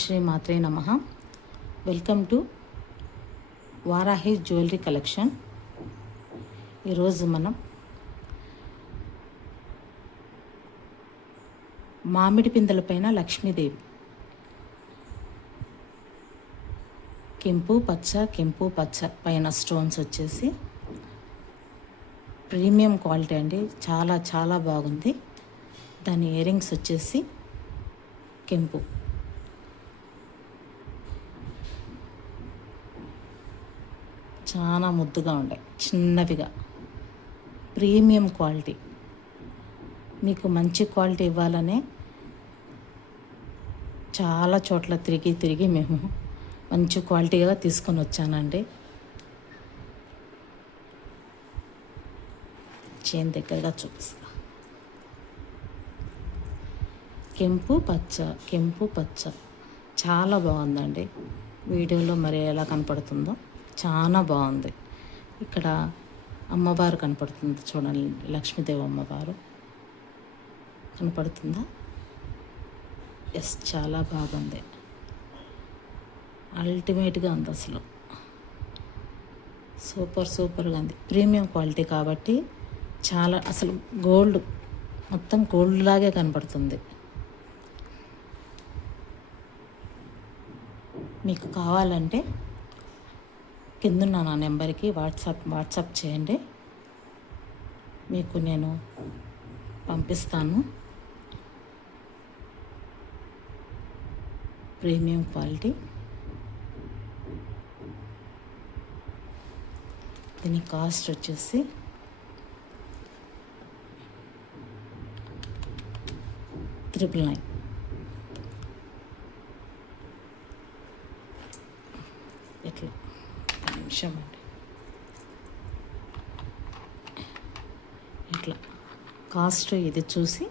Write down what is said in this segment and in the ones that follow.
శ్రీ మాత్రే నమః. Welcome to Varahi jewellery collection. ఈరోజు మనం మామిడి పిందెల పైన లక్ష్మీదేవి కెంపు పచ్చ పైన స్టోన్స్ వచ్చేసి ప్రీమియం క్వాలిటీ అండి. చాలా చాలా బాగుంది. దాని ఇయర్ రింగ్స్ వచ్చేసి కెంపు. చాలా ముద్దుగా ఉన్నాయి, చిన్నవిగా, ప్రీమియం క్వాలిటీ. మీకు మంచి క్వాలిటీ ఇవ్వాలనే చాలా చోట్ల తిరిగి మేము మంచి క్వాలిటీగా తీసుకొని వచ్చానండి. చైన్ దగ్గరగా చూపిస్తా. కెంపు పచ్చ చాలా బాగుందండి. వీడియోలో మరి ఎలా కనపడుతుందో చాలా బాగుంది. ఇక్కడ అమ్మవారు కనపడుతుంది చూడండి, లక్ష్మీదేవి అమ్మవారు కనపడుతుందా? ఎస్, చాలా బాగుంది. అల్టిమేట్గా ఉంది, అసలు సూపర్గా ఉంది. ప్రీమియం క్వాలిటీ కాబట్టి చాలా, అసలు గోల్డ్, మొత్తం గోల్డ్ లాగే కనపడుతుంది. మీకు కావాలంటే కిందున్న నా నెంబర్కి వాట్సాప్ చేయండి, మీకు నేను పంపిస్తాను. Premium quality. దీని కాస్ట్ వచ్చేసి $999. ఎట్లా నిమిషం అండి, ఇట్లా కాస్ట్ ఇది చూసి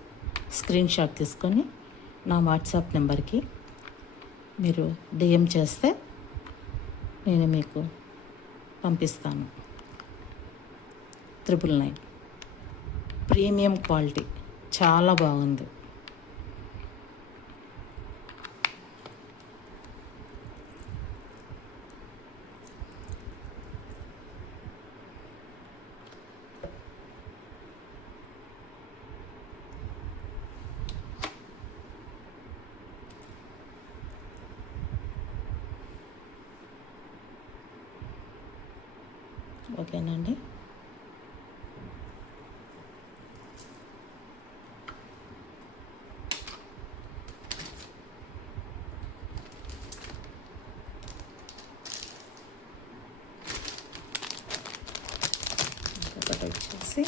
స్క్రీన్ షాట్ తీసుకొని నా వాట్సాప్ నెంబర్కి మీరు డిఎం చేస్తే నేను మీకు పంపిస్తాను. 999. ప్రీమియం క్వాలిటీ, చాలా బాగుంది. ఓకేనండి. ఇంకొకటి వచ్చేసి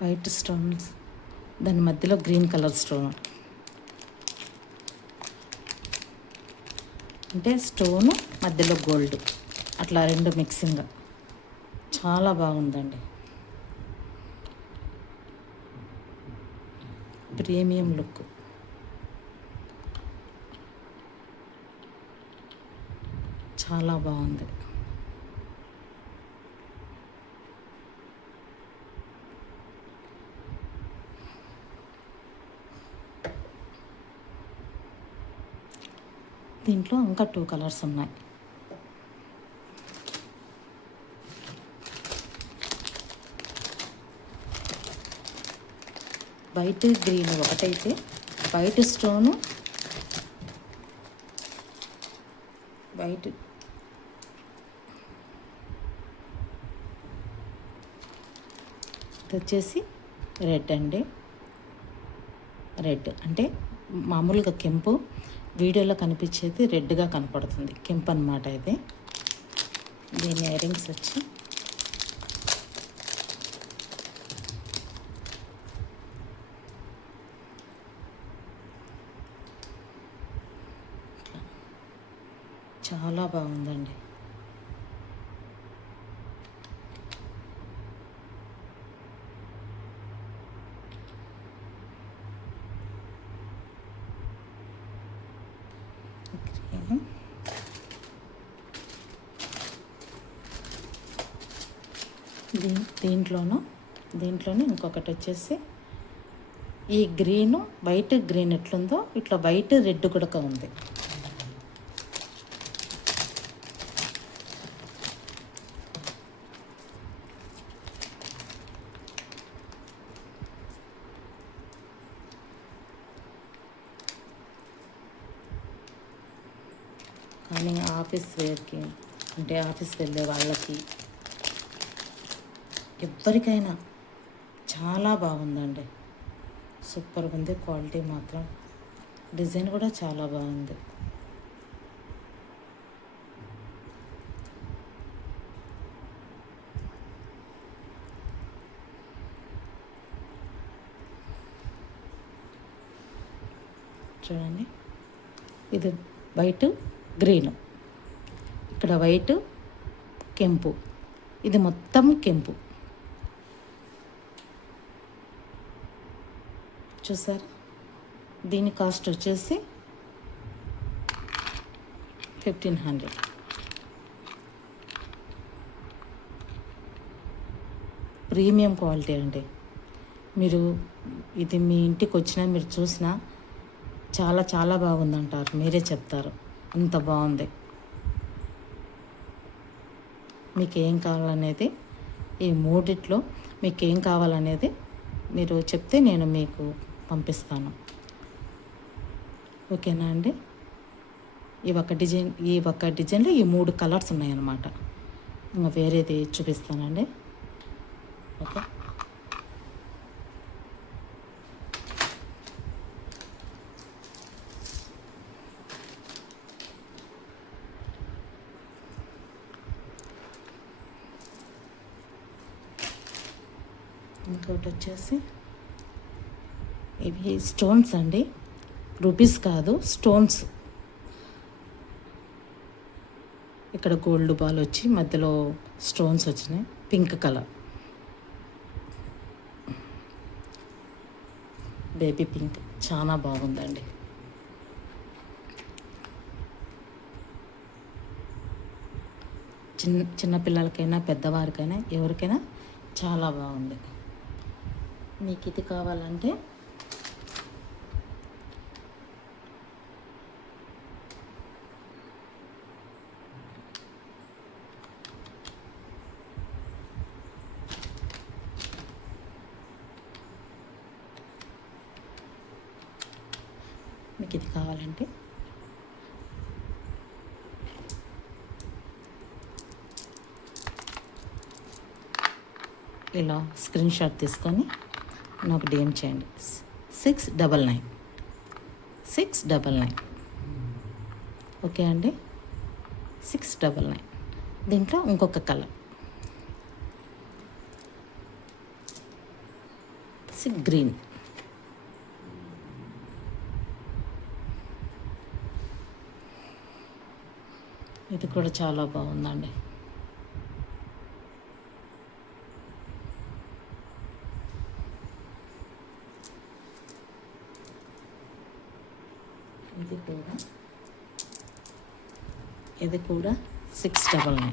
వైట్ స్టోన్స్, దాని మధ్యలో గ్రీన్ కలర్ స్టోన్, అంటే స్టోను మధ్యలో గోల్డ్, అట్లా రెండు మిక్సింగ్. చాలా బాగుందండి. Premium look. చాలా బాగుంది. దీంట్లో ఇంకా 2 కలర్స్ ఉన్నాయి. వైట్ గ్రీన్ ఒకటైతే, వైట్ స్టోను, వైట్ వచ్చేసి రెడ్ అండి. రెడ్ అంటే మామూలుగా కెంపు, వీడియోలో కనిపించేది రెడ్గా కనపడుతుంది, కెంపు అన్నమాట ఇది. దీని ఇయర్ రింగ్స్ వచ్చి చాలా బాగుందండి. దీంట్లోనే ఇంకొకటి వచ్చేసి ఈ గ్రీను వైట్ గ్రీన్ ఎట్లుందో ఇట్లా వైట్ రెడ్ కూడా ఉంది. కానీ ఆఫీస్ వేర్కి అంటే ఆఫీస్ వెళ్ళే వాళ్ళకి ఎవరికైనా చాలా బాగుందండి. సూపర్గా ఉంది. క్వాలిటీ మాత్రం, డిజైన్ కూడా చాలా బాగుంది. చూడండి, ఇది వైట్ గ్రీను, ఇక్కడ వైట్ కెంపు, ఇది మొత్తం కెంపు. చూసారు, దీని కాస్ట్ వచ్చేసి 1500. ప్రీమియం క్వాలిటీ అండి. మీరు ఇది మీ ఇంటికి వచ్చినా మీరు చూసినా చాలా చాలా బాగుందంటారు, మీరే చెప్తారు, అంత బాగుంది. మీకు ఏం కావాలనేది, ఈ మూడిట్లో మీకు ఏం కావాలనేది మీరు చెప్తే నేను మీకు పంపిస్తాను. ఓకేనా అండి? ఈ ఒక్క డిజైన్లో ఈ 3 కలర్స్ ఉన్నాయన్నమాట. ఇంకా వేరేది చూపిస్తానండి. ఓకే, ఇంకోటి వచ్చేసి ఇవి స్టోన్స్ అండి, రూపీస్ కాదు, స్టోన్స్. ఇక్కడ గోల్డ్ బాల్ వచ్చి మధ్యలో స్టోన్స్ వచ్చినాయి, పింక్ కలర్, బేబీ పింక్, చాలా బాగుందండి. చిన్నపిల్లలకైనా పెద్దవారికైనా ఎవరికైనా చాలా బాగుంది. మీకు ఇది కావాలంటే ఇలా స్క్రీన్ షాట్ తీసుకొని నాకు డిఎం చేయండి. 699 ఓకే అండి, 699. దీంట్లో ఇంకొక కలర్ గ్రీన్. ఇది కూడా చాలా బాగుందండి. ఇది కూడా 699.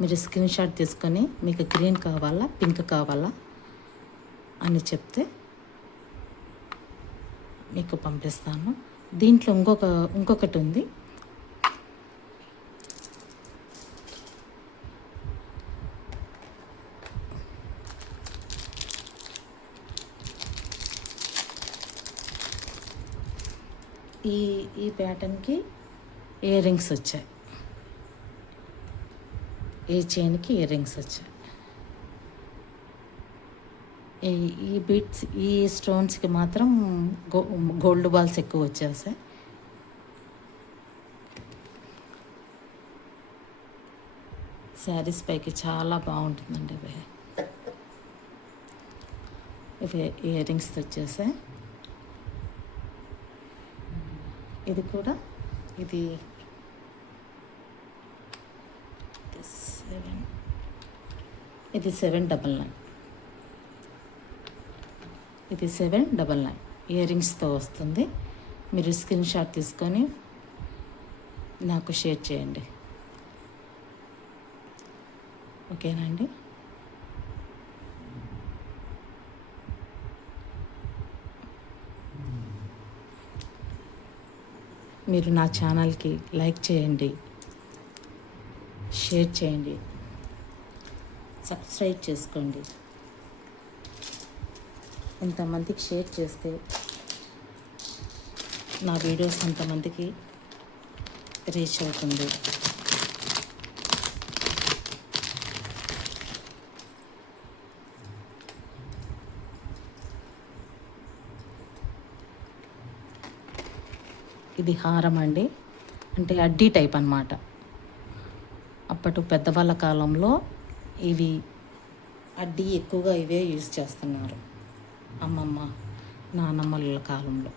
మీరు స్క్రీన్ షాట్ తీసుకొని మీకు గ్రీన్ కావాలా పింక్ కావాలా అని చెప్తే మీకు పంపిస్తాను. దీంట్లో ఇంకొకటి ఉంది, ఈ ప్యాటర్న్కి ఇయర్ రింగ్స్ వచ్చాయి, ఈ చైన్కి ఇయర్ రింగ్స్ వచ్చాయి. ఈ బీట్స్, ఈ స్టోన్స్కి మాత్రం గోల్డ్ బాల్స్ ఎక్కువ వచ్చేసాయి. శారీస్ పైకి చాలా బాగుంటుందండి. ఇవి ఇయర్ రింగ్స్ వచ్చేసాయి. ఇది కూడా ఇది 799. ఇది 799 ఇయర్ రింగ్స్తో వస్తుంది. మీరు స్క్రీన్ షాట్ తీసుకొని నాకు షేర్ చేయండి. ఓకేనండి. మీరు నా ఛానల్కి లైక్ చేయండి, షేర్ చేయండి, సబ్స్క్రైబ్ చేసుకోండి. ఎంతమందికి షేర్ చేస్తే నా వీడియోస్ అంతమందికి రీచ్ అవుతుంది. ఇది హారం అండి, అంటే అడ్డీ టైప్ అన్నమాట. అప్పటి పెద్దవాళ్ళ కాలంలో ఇవి అడ్డీ ఎక్కువగా ఇవే యూజ్ చేస్తున్నారు. అమ్మమ్మ నానమ్మల కాలంలో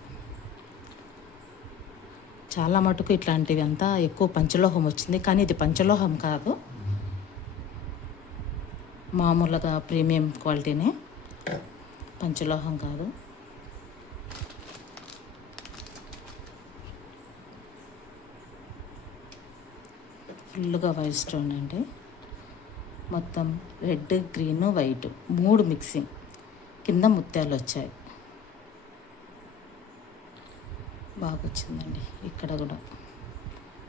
చాలా మటుకు ఇట్లాంటివి అంతా ఎక్కువ పంచలోహం వచ్చింది. కానీ ఇది పంచలోహం కాదు, మామూలుగా ప్రీమియం క్వాలిటీనే, పంచలోహం కాదు. ఫుల్గా వైట్ స్టోన్ అండి. మొత్తం రెడ్, గ్రీన్, వైట్ 3 మిక్సింగ్. కింద ముత్యాలు వచ్చాయి. బాగా వచ్చిందండి. ఇక్కడ కూడా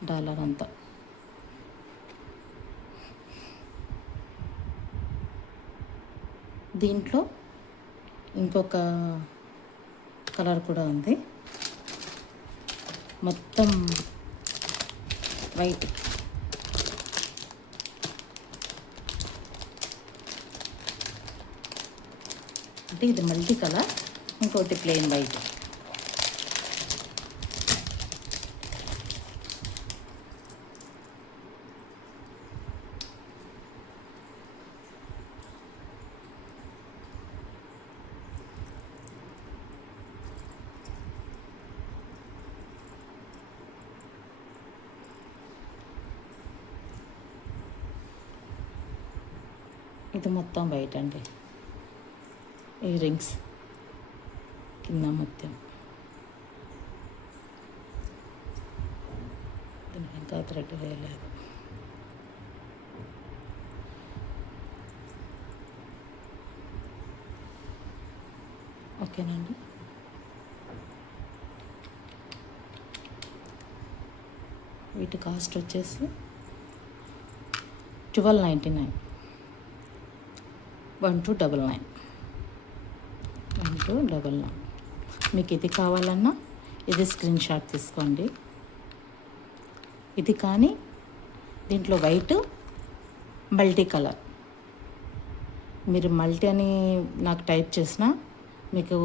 డాలర్ అంతా. దీంట్లో ఇంకొక కలర్ కూడా ఉంది. మొత్తం వైట్. అంటే ఇది మల్టీ కలర్, ఇంకోటి ప్లెయిన్ వైట్. ఇది మొత్తం వైట్ అండి. ఇయర్ రింగ్స్ కింద ముత్యం. దీనికి ఇంకా థ్రెడ్ వేయలేదు. ఓకేనండి. వీటి కాస్ట్ వచ్చేసి 1299. 1299. 1299. మీకు ఇది కావాలన్నా ఇది స్క్రీన్ షాట్ తీసుకోండి. ఇది కానీ దీంట్లో వైట్ మల్టీ కలర్, మీరు మల్టీ అని నాకు టైప్ చేసినా మీకు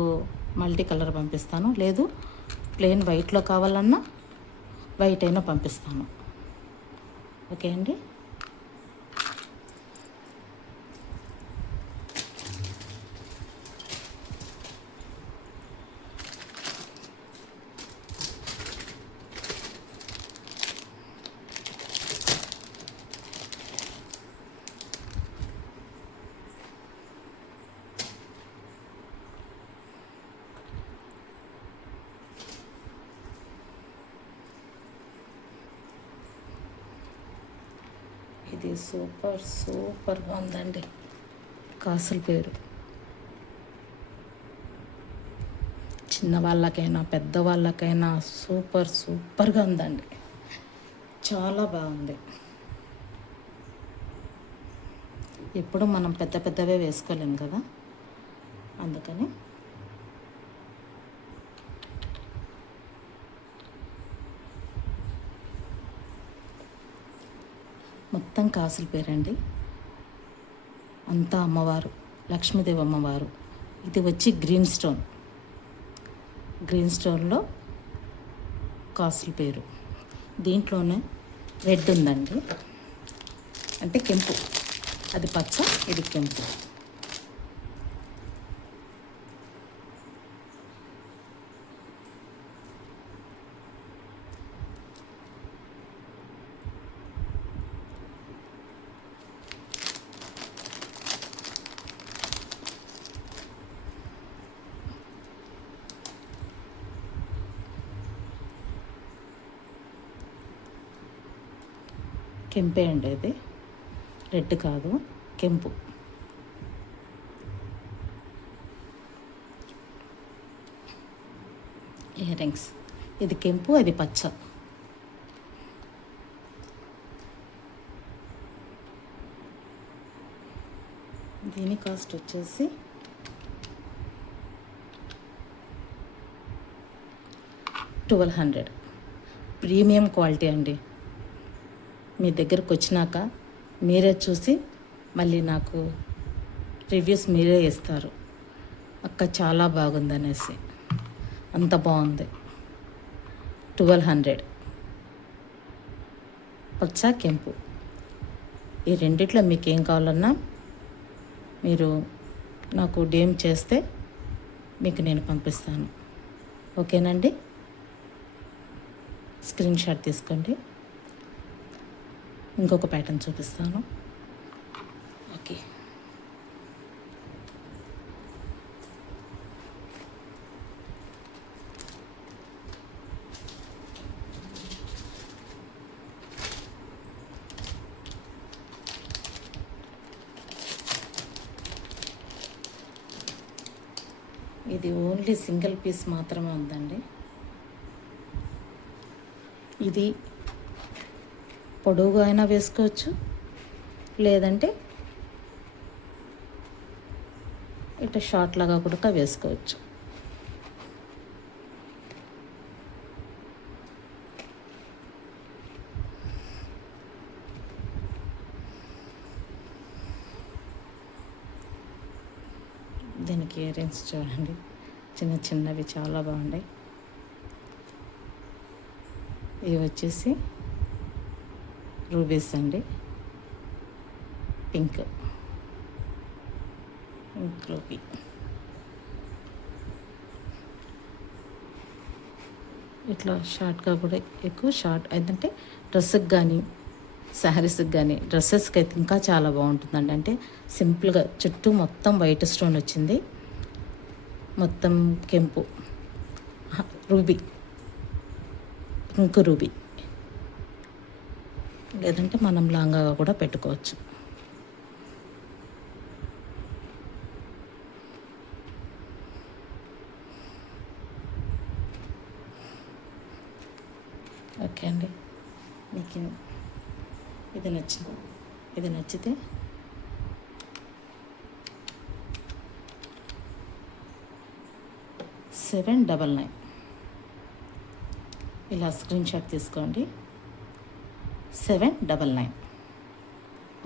మల్టీ కలర్ పంపిస్తాను. లేదు ప్లెయిన్ వైట్లో కావాలన్నా వైట్ అయినా పంపిస్తాను. ఓకే అండి. ఇది సూపర్గా ఉందండి. కాసుల పేరు చిన్నవాళ్ళకైనా పెద్దవాళ్ళకైనా సూపర్గా ఉందండి. చాలా బాగుంది. ఎప్పుడు మనం పెద్దవే వేసుకోలేం కదా, అందుకని మొత్తం కాసుల పేరండి. అంతా అమ్మవారు, లక్ష్మీదేవి అమ్మవారు. ఇది వచ్చి గ్రీన్ స్టోన్లో కాసుల పేరు. దీంట్లోనే రెడ్ ఉందండి, అంటే కెంపు. అది పచ్చ, ఇది కెంపు. కెంపే అండి ఇది, రెడ్ కాదు, కెంపు. ఇయర్ రింగ్స్, ఇది కెంపు, అది పచ్చ. దీని కాస్ట్ వచ్చేసి 1200. ప్రీమియం క్వాలిటీ అండి. మీ దగ్గరకు వచ్చినాక మీరే చూసి మళ్ళీ నాకు రివ్యూస్ మీరే ఇస్తారు, అక్క చాలా బాగుందనేసి. అంత బాగుంది. 1200. పచ్చ కెంపు, ఈ రెండిట్లో మీకు ఏం కావాలన్నా మీరు నాకు డిఎం చేస్తే మీకు నేను పంపిస్తాను. ఓకేనండి, స్క్రీన్ షాట్ తీసుకోండి. ఇంకొక ప్యాటర్న్ చూపిస్తాను. ఓకే, ఇది ఓన్లీ సింగిల్ పీస్ మాత్రమే ఉందండి. ఇది పొడవుగా అయినా వేసుకోవచ్చు, లేదంటే ఇట్లా షార్ట్ లాగా కూడా వేసుకోవచ్చు. దీనికి ఇయర్ రింగ్స్ చూడండి, చిన్న చిన్నవి చాలా బాగున్నాయి. ఇవి వచ్చేసి రూబీస్ అండి, పింక్ రూబీ. ఇట్లా షార్ట్గా కూడా, ఎక్కువ షార్ట్ ఏంటంటే డ్రెస్సుకి కానీ శారీస్కి కానీ, డ్రెస్సెస్కి అయితే ఇంకా చాలా బాగుంటుందండి. అంటే సింపుల్గా చుట్టూ మొత్తం వైట్ స్టోన్ వచ్చింది, మొత్తం కెంపు, రూబీ, పింక్ రూబీ. లేదంటే మనం లాంగాగా కూడా పెట్టుకోవచ్చు. ఓకే అండి, మీకు ఇది నచ్చితే $799. ఇలా స్క్రీన్ షాట్ తీసుకోండి, 799.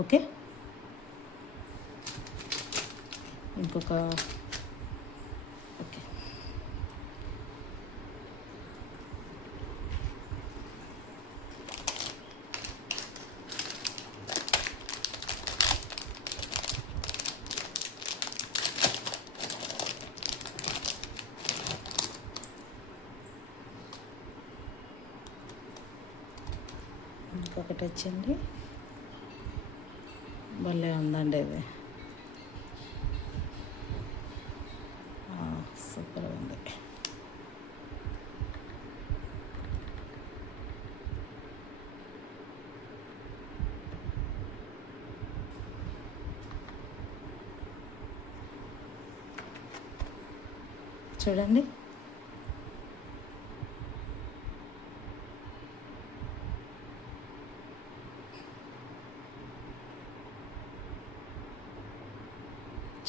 ఓకే, ఇంకొక ఓకే, ఇంకొకటి వచ్చింది, భలే ఉందండి ఇది, సూపర్ ఉంది. చూడండి,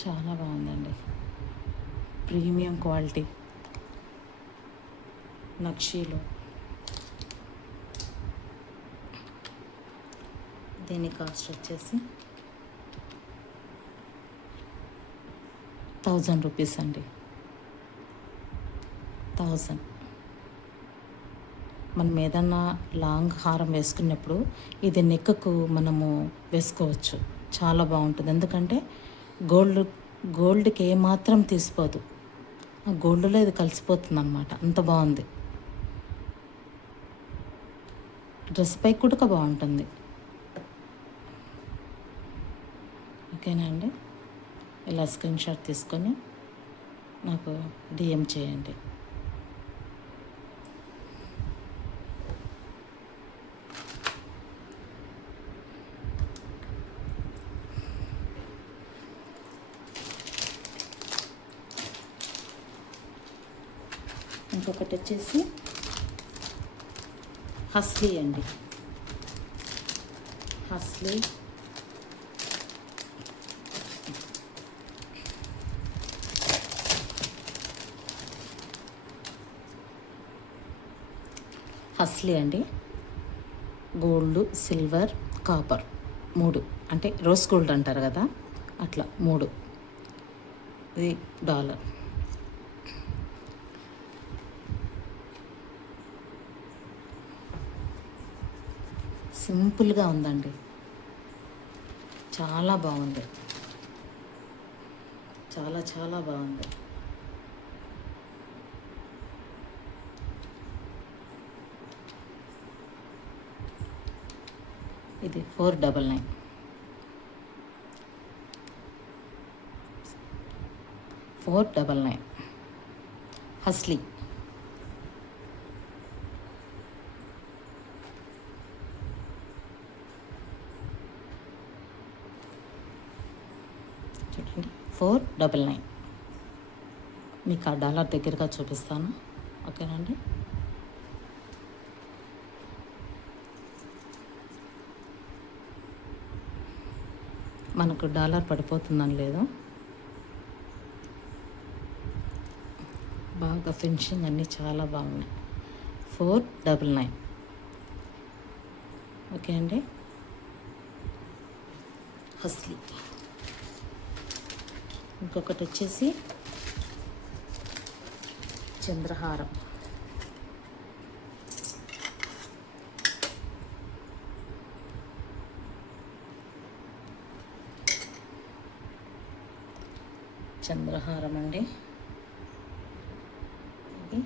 చాలా బాగుందండి. ప్రీమియం క్వాలిటీ నక్షీలో. దీని కాస్ట్ వచ్చేసి 1000 రూపీస్ అండి. 1000. మనం ఏదన్నా లాంగ్ హారం వేసుకున్నప్పుడు ఇది నెక్కు మనము వేసుకోవచ్చు, చాలా బాగుంటుంది. ఎందుకంటే గోల్డ్కి ఏమాత్రం తీసిపోదు, ఆ గోల్డ్లో ఇది కలిసిపోతుంది అన్నమాట. అంత బాగుంది. డ్రెస్ పై కూడా బాగుంటుంది. ఓకేనా అండి, ఇలా స్క్రీన్ షాట్ తీసుకొని నాకు డిఎం చేయండి. ఇంకొకటి వచ్చేసి హస్లీ అండి. హస్లీ హస్లీ అండి. గోల్డ్, సిల్వర్, కాపర్ 3 అంటే రోజ్ గోల్డ్ అంటారు కదా, అట్లా 3. ఇది డాలర్. సింపుల్గా ఉందండి, చాలా బాగుంది, చాలా చాలా బాగుంది. ఇది 499. 499 హస్లీ. చూడండి 499. మీకు ఆ డాలర్ దగ్గరగా చూపిస్తాను, ఓకేనండి. మనకు డాలర్ పడిపోతుందని లేదు, బాగా ఫినిషింగ్ అన్నీ చాలా బాగున్నాయి. 499. ఓకే అండి. హస్లీ. ఇంకొకటి వచ్చేసి చంద్రహారం. చంద్రహారం అండి. ఇది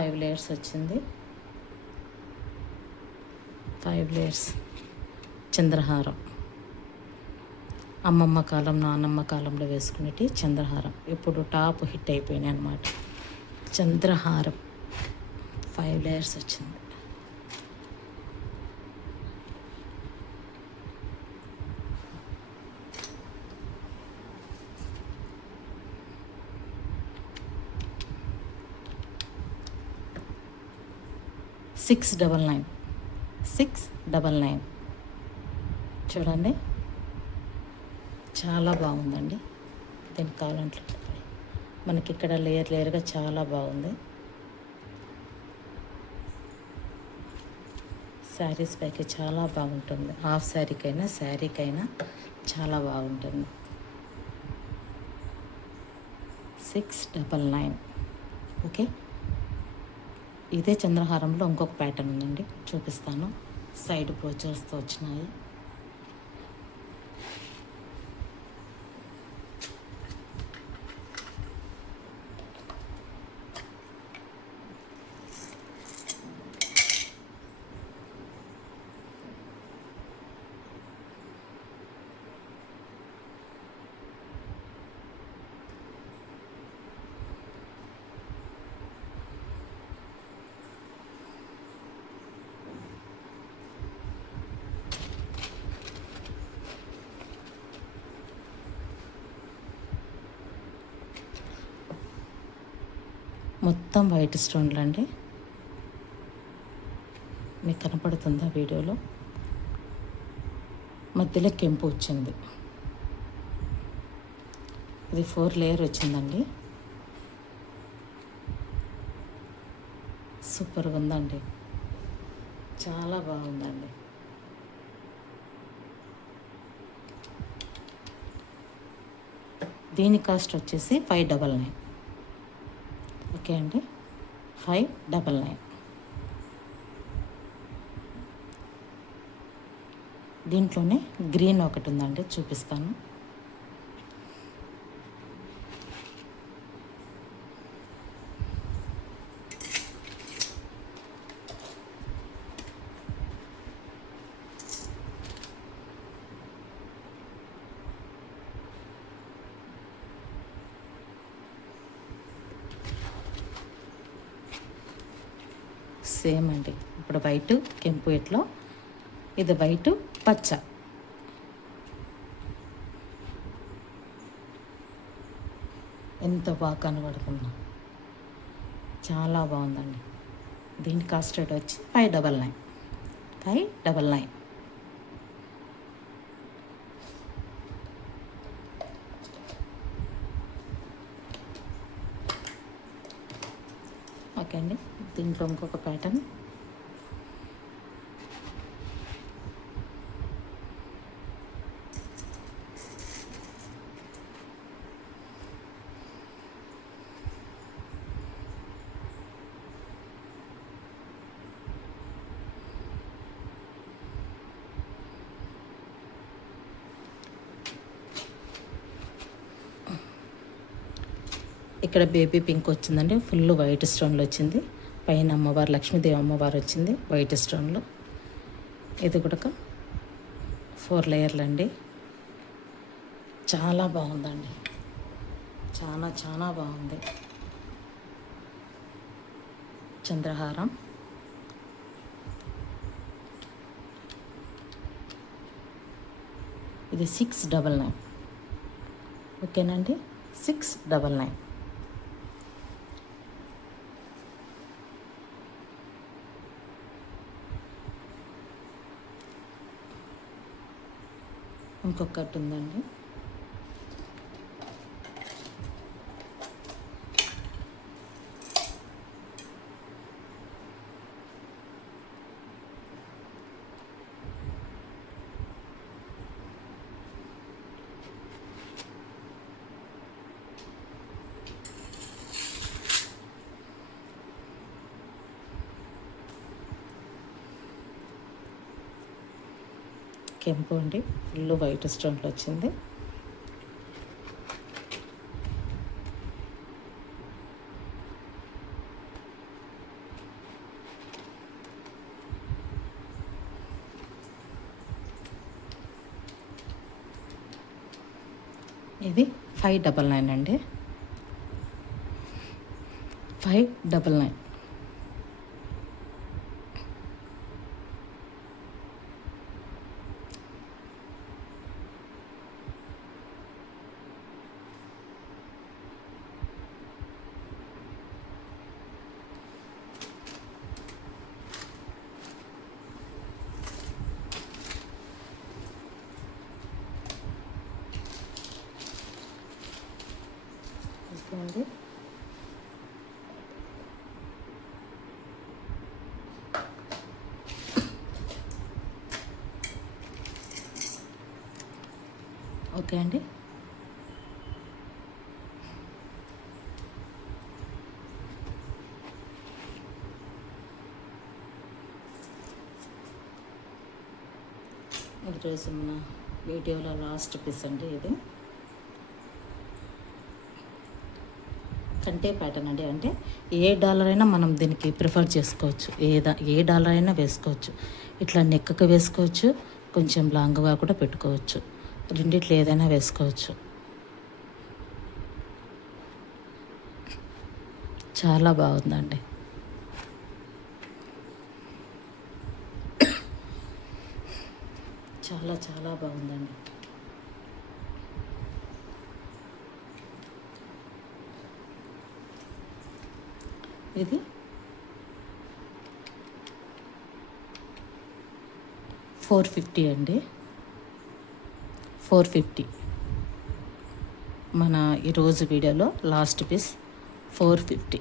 5 లేయర్స్ వచ్చింది. 5 లేయర్స్ చంద్రహారం. అమ్మమ్మ కాలం, నాన్నమ్మ కాలంలో వేసుకునేటి చంద్రహారం ఇప్పుడు టాప్ హిట్ అయిపోయినాయి అన్నమాట. చంద్రహారం 5 లేయర్స్ వచ్చింది. సిక్స్ డబల్ నైన్ చూడండి, చాలా బాగుందండి. దీనికి కావాలంటే మనకి ఇక్కడ లేయర్గా చాలా బాగుంది. శారీస్ పైకి చాలా బాగుంటుంది, హాఫ్ శారీకైనా చాలా బాగుంటుంది. 699. ఓకే. ఇదే చంద్రహారంలో ఇంకొక ప్యాటర్న్ ఉందండి, చూపిస్తాను. సైడ్ బ్రోచర్స్తో వచ్చినాయి. మొత్తం వైట్ స్టోన్లు అండి, మీకు కనపడుతుందా వీడియోలో? మధ్యలో కెంపు వచ్చింది. ఇది 4 లేయర్ వచ్చిందండి, సూపర్గా ఉందండి, చాలా బాగుందండి. దీని కాస్ట్ వచ్చేసి 599. ఓకే అండి, 599. దీంట్లోనే గ్రీన్ ఒకటి ఉందండి, చూపిస్తాను. సేమ్ అండి, ఇప్పుడు వైట్ కెంపు ఎట్లో, ఇది వైట్ పచ్చ. ఎంత బాగా కనబడుతుందో. చాలా బాగుందండి. దీని కాస్ట్ రేట్ వచ్చి 599. 599. ఓకే అండి. దీంట్లో ఇంకొక ప్యాటర్న్, ఇక్కడ బేబీ పింక్ వచ్చిందండి. ఫుల్ వైట్ స్టోన్లో వచ్చింది. పైన అమ్మవారు, లక్ష్మీదేవి అమ్మవారు వచ్చింది వైట్ స్టోన్లో. ఇది కూడా 4 లేయర్లు అండి. చాలా బాగుందండి. చాలా చాలా బాగుంది. చంద్రహారం, ఇది 699. ఓకేనండి, 699. ఇంకొకటి ఉందండి. కెంపు అండి, ఫుల్ వైట్ స్టోన్లో వచ్చింది. ఇది 599 అండి. 599. ఓకే అండి. ఓకే అండి. ఈరోజు మన వీడియోలో లాస్ట్ పీస్ అండి. ఇది కంటే ప్యాటర్న్ అండి. అంటే $1 అయినా మనం దీనికి ప్రిఫర్ చేసుకోవచ్చు. $1 అయినా వేసుకోవచ్చు. ఇట్లా నెక్కకు వేసుకోవచ్చు, కొంచెం లాంగ్గా కూడా పెట్టుకోవచ్చు. రెండిట్లో ఏదైనా వేసుకోవచ్చు. చాలా బాగుందండి. చాలా చాలా బాగుందండి. ఇది 450 అండి. 450 మన ఈరోజు వీడియోలో లాస్ట్ పీస్ 450.